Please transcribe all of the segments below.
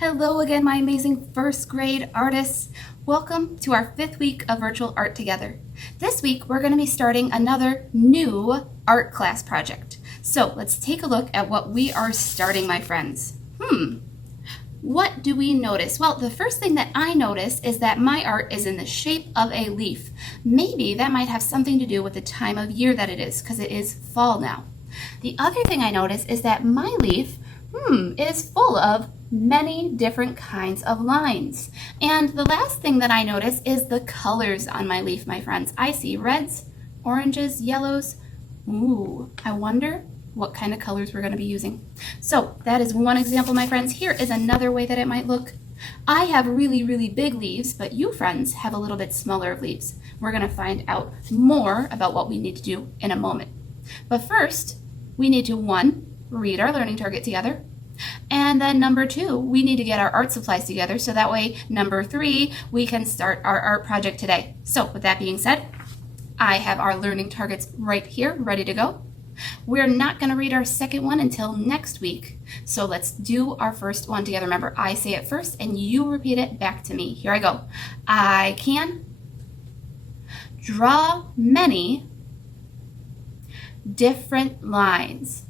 Hello again, my amazing first grade artists. Welcome to our 5th week of virtual art together. This week, we're going to be starting another new art class project. So let's take a look at what we are starting, my friends. What do we notice? Well, the first thing that I notice is that my art is in the shape of a leaf. Maybe that might have something to do with the time of year that it is, because it is fall now. The other thing I notice is that my leaf is full of many different kinds of lines. And the last thing that I notice is the colors on my leaf, my friends. I see reds, oranges, yellows. Ooh, I wonder what kind of colors we're going to be using. So that is one example, my friends. Here is another way that it might look. I have really, really big leaves, but you friends have a little bit smaller of leaves. We're going to find out more about what we need to do in a moment. But first, we need to, 1, read our learning target together. And then number 2, we need to get our art supplies together, so that way, number 3, we can start our art project today. So with that being said, I have our learning targets right here, ready to go. We're not going to read our second one until next week. So let's do our first one together. Remember, I say it first and you repeat it back to me. Here I go. I can draw many different lines.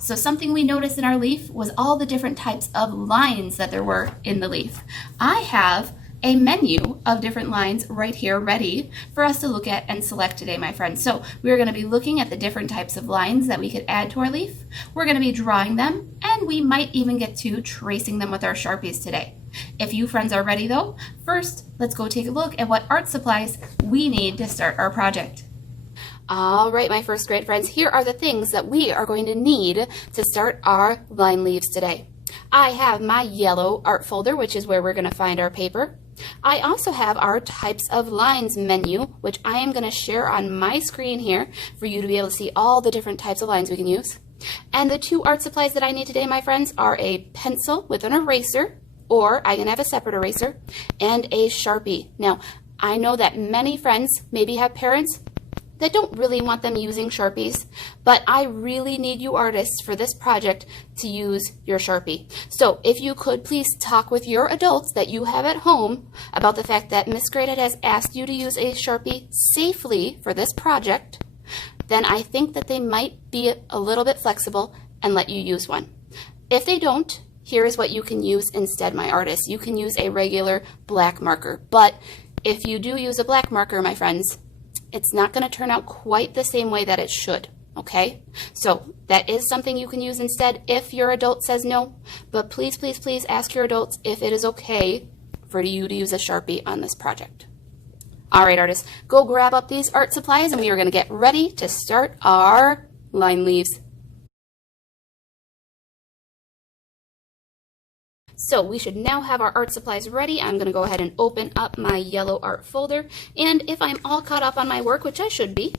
So something we noticed in our leaf was all the different types of lines that there were in the leaf. I have a menu of different lines right here ready for us to look at and select today, my friends. So we're going to be looking at the different types of lines that we could add to our leaf. We're going to be drawing them, and we might even get to tracing them with our Sharpies today. If you friends are ready though, first let's go take a look at what art supplies we need to start our project. All right, my first grade friends, here are the things that we are going to need to start our line leaves today. I have my yellow art folder, which is where we're going to find our paper. I also have our types of lines menu, which I am going to share on my screen here for you to be able to see all the different types of lines we can use. And the 2 art supplies that I need today, my friends, are a pencil with an eraser, or I can have a separate eraser, and a Sharpie. Now, I know that many friends maybe have parents that don't really want them using Sharpies, but I really need you artists for this project to use your Sharpie. So if you could please talk with your adults that you have at home about the fact that Miss Graded has asked you to use a Sharpie safely for this project, then I think that they might be a little bit flexible and let you use one. If they don't, here is what you can use instead, my artists. You can use a regular black marker, but if you do use a black marker, my friends, it's not going to turn out quite the same way that it should, okay? So that is something you can use instead if your adult says no, but please, please, please ask your adults if it is okay for you to use a Sharpie on this project. All right, artists, go grab up these art supplies and we are going to get ready to start our line leaves. So we should now have our art supplies ready. I'm going to go ahead and open up my yellow art folder. And if I'm all caught up on my work, which I should be,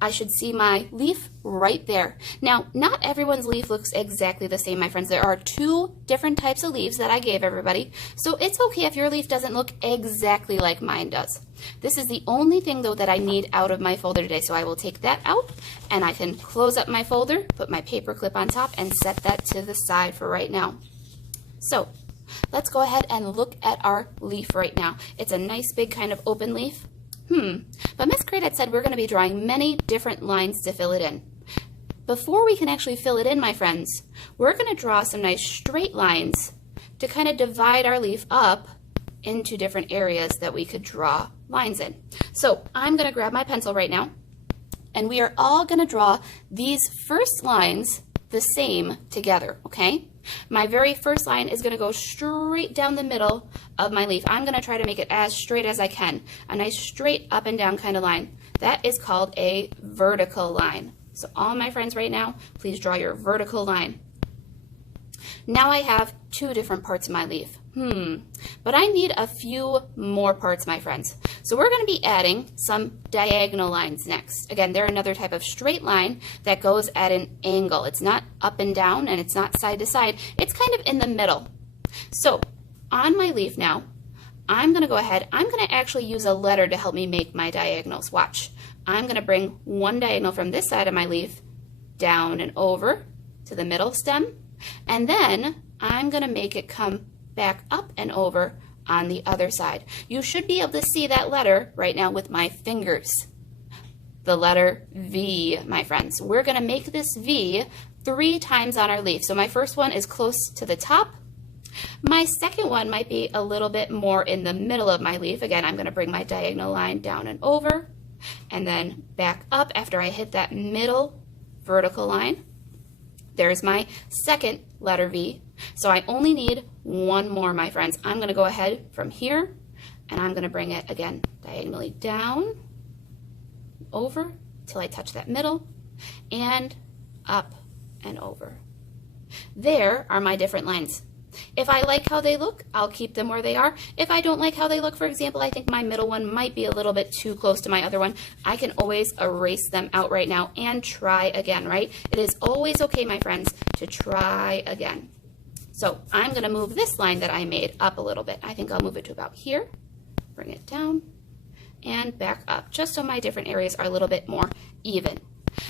I should see my leaf right there. Now, not everyone's leaf looks exactly the same, my friends. There are 2 different types of leaves that I gave everybody. So it's okay if your leaf doesn't look exactly like mine does. This is the only thing, though, that I need out of my folder today. So I will take that out and I can close up my folder, put my paper clip on top, and set that to the side for right now. So let's go ahead and look at our leaf right now. It's a nice big kind of open leaf. But Miss Crate had said we're going to be drawing many different lines to fill it in. Before we can actually fill it in, my friends, we're going to draw some nice straight lines to kind of divide our leaf up into different areas that we could draw lines in. So I'm going to grab my pencil right now, and we are all going to draw these first lines the same together, okay? My very first line is going to go straight down the middle of my leaf. I'm going to try to make it as straight as I can. A nice straight up and down kind of line. That is called a vertical line. So all my friends right now, please draw your vertical line. Now I have 2 different parts of my leaf. But I need a few more parts, my friends. So we're going to be adding some diagonal lines next. Again, they're another type of straight line that goes at an angle. It's not up and down and it's not side to side. It's kind of in the middle. So on my leaf now, I'm going to go ahead. I'm going to actually use a letter to help me make my diagonals. Watch. I'm going to bring one diagonal from this side of my leaf down and over to the middle stem. And then I'm going to make it come back up and over on the other side. You should be able to see that letter right now with my fingers. The letter V, my friends. We're going to make this V 3 times on our leaf. So my first one is close to the top. My second one might be a little bit more in the middle of my leaf. Again, I'm going to bring my diagonal line down and over, and then back up after I hit that middle vertical line. There's my second letter V. So I only need one more, my friends. I'm going to go ahead from here, and I'm going to bring it again diagonally down, over till I touch that middle, and up and over. There are my different lines. If I like how they look, I'll keep them where they are. If I don't like how they look, for example, I think my middle one might be a little bit too close to my other one, I can always erase them out right now and try again, right? It is always okay, my friends, to try again. So I'm going to move this line that I made up a little bit. I think I'll move it to about here, bring it down, and back up, just so my different areas are a little bit more even.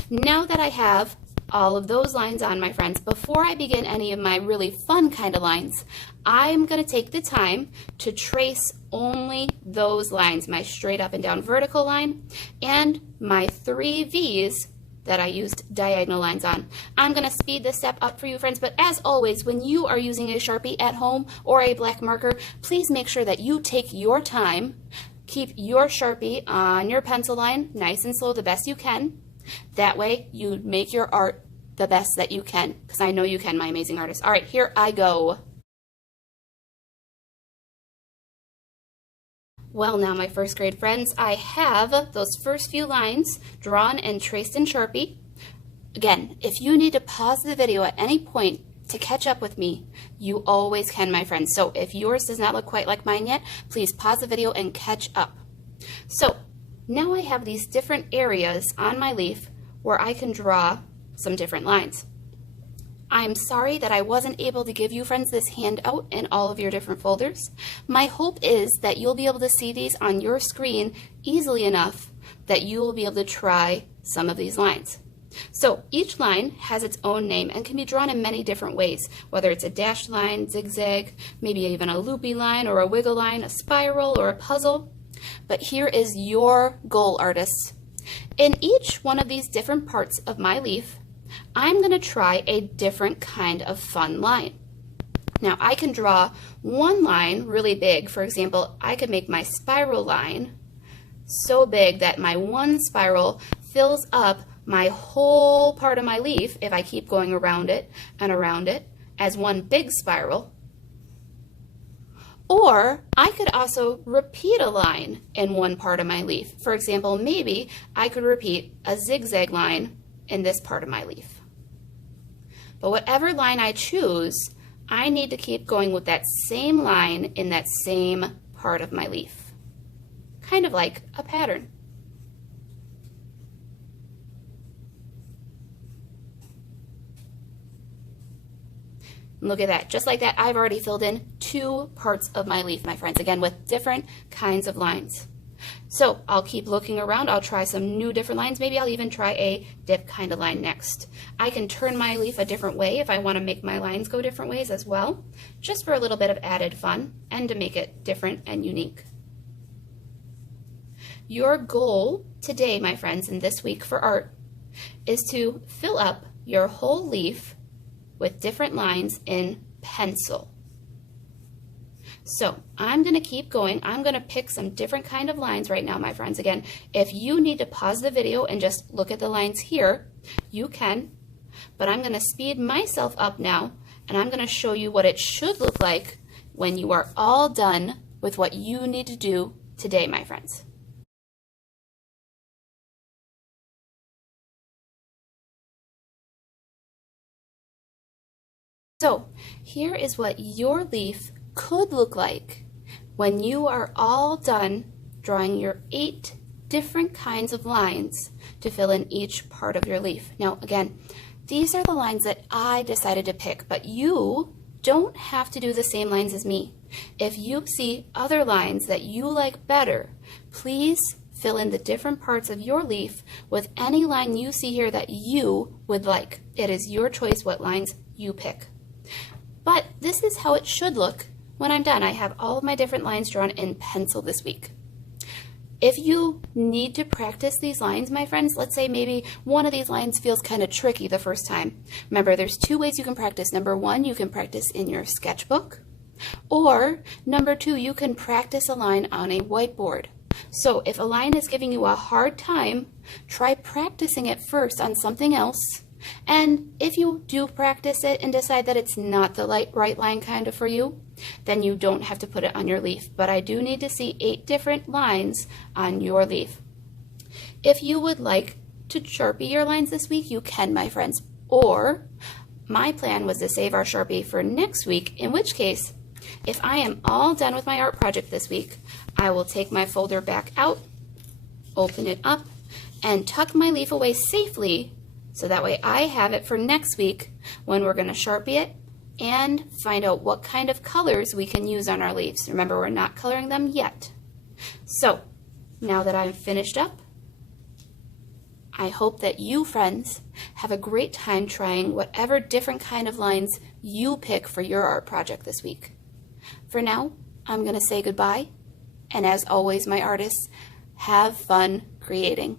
Now that I have all of those lines on, my friends, before I begin any of my really fun kind of lines, I'm going to take the time to trace only those lines, my straight up and down vertical line and my 3 V's that I used diagonal lines on. I'm going to speed this step up for you, friends, but as always, when you are using a Sharpie at home or a black marker, please make sure that you take your time. Keep your Sharpie on your pencil line nice and slow the best you can. That way you make your art the best that you can, because I know you can, my amazing artist. All right, here I go. Well, now, my first grade friends, I have those first few lines drawn and traced in Sharpie. Again, if you need to pause the video at any point to catch up with me, you always can, my friends. So if yours does not look quite like mine yet, please pause the video and catch up. So now I have these different areas on my leaf where I can draw some different lines. I'm sorry that I wasn't able to give you, friends, this handout in all of your different folders. My hope is that you'll be able to see these on your screen easily enough that you will be able to try some of these lines. So each line has its own name and can be drawn in many different ways, whether it's a dashed line, zigzag, maybe even a loopy line or a wiggle line, a spiral or a puzzle. But here is your goal, artists. In each one of these different parts of my leaf, I'm going to try a different kind of fun line. Now, I can draw one line really big. For example, I could make my spiral line so big that my one spiral fills up my whole part of my leaf, if I keep going around it and around it, as one big spiral. Or I could also repeat a line in one part of my leaf. For example, maybe I could repeat a zigzag line in this part of my leaf. But whatever line I choose, I need to keep going with that same line in that same part of my leaf. Kind of like a pattern. Look at that. Just like that, I've already filled in 2 parts of my leaf, my friends, again, with different kinds of lines. So I'll keep looking around. I'll try some new different lines. Maybe I'll even try a dip kind of line next. I can turn my leaf a different way if I want to make my lines go different ways as well, just for a little bit of added fun and to make it different and unique. Your goal today, my friends, and this week for art, is to fill up your whole leaf with different lines in pencil. So I'm going to keep going. I'm going to pick some different kind of lines right now, my friends. Again, if you need to pause the video and just look at the lines here, you can. But I'm going to speed myself up now, and I'm going to show you what it should look like when you are all done with what you need to do today, my friends. So here is what your leaf could look like when you are all done drawing your 8 different kinds of lines to fill in each part of your leaf. Now, again, these are the lines that I decided to pick, but you don't have to do the same lines as me. If you see other lines that you like better, please fill in the different parts of your leaf with any line you see here that you would like. It is your choice what lines you pick. But this is how it should look when I'm done. I have all of my different lines drawn in pencil this week. If you need to practice these lines, my friends, let's say maybe one of these lines feels kind of tricky the first time. Remember, there's two ways you can practice. Number one, you can practice in your sketchbook. Or number two, you can practice a line on a whiteboard. So if a line is giving you a hard time, try practicing it first on something else. And if you do practice it and decide that it's not the right line kind of for you, then you don't have to put it on your leaf. But I do need to see 8 different lines on your leaf. If you would like to Sharpie your lines this week, you can, my friends. Or my plan was to save our Sharpie for next week, in which case, if I am all done with my art project this week, I will take my folder back out, open it up, and tuck my leaf away safely so that way I have it for next week when we're going to Sharpie it and find out what kind of colors we can use on our leaves. Remember, we're not coloring them yet. So now that I'm finished up, I hope that you, friends, have a great time trying whatever different kind of lines you pick for your art project this week. For now, I'm going to say goodbye, and as always, my artists, have fun creating.